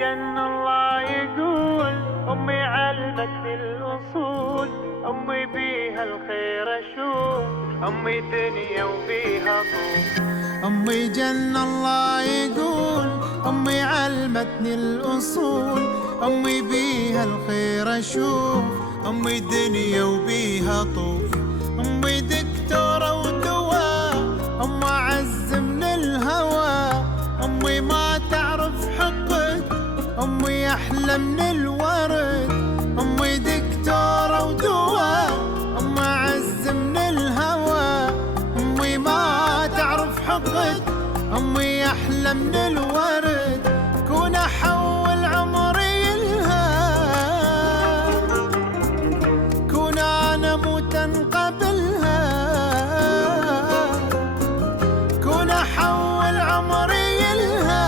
جن الله يقول أمي علمتني الأصول، أمي بيها الخير أشوف، أمي دنيا وبيها طول. أمي جن الله يقول أمي علمتني الأصول، أمي بيها الخير أشوف، أمي دنيا وبيها طوف. أمي دكتورة ودواء، أم أعز من الهوى، أمي ما تعرف حقد، أمي أحلى من الورد. أمي دكتورة ودواء، أم أعز من الهوى، أمي ما تعرف حقد، أمي أحلى من الورد. كون أحول عمري لها، كون أنا موتا قبلها، كون أحول عمري لها،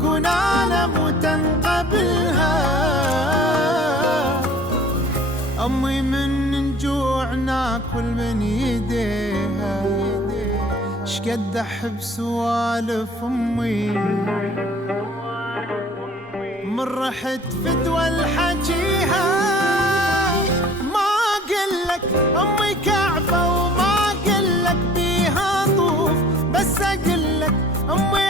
كون أنا موتا قبلها. أمي من جوع ناكل من يديها، شقد أحب سوالف أمي، من رحت فدوى الحجيها. ما أقلك أمي كعبة وما أقلك بيها طوف، بس أقلك أمي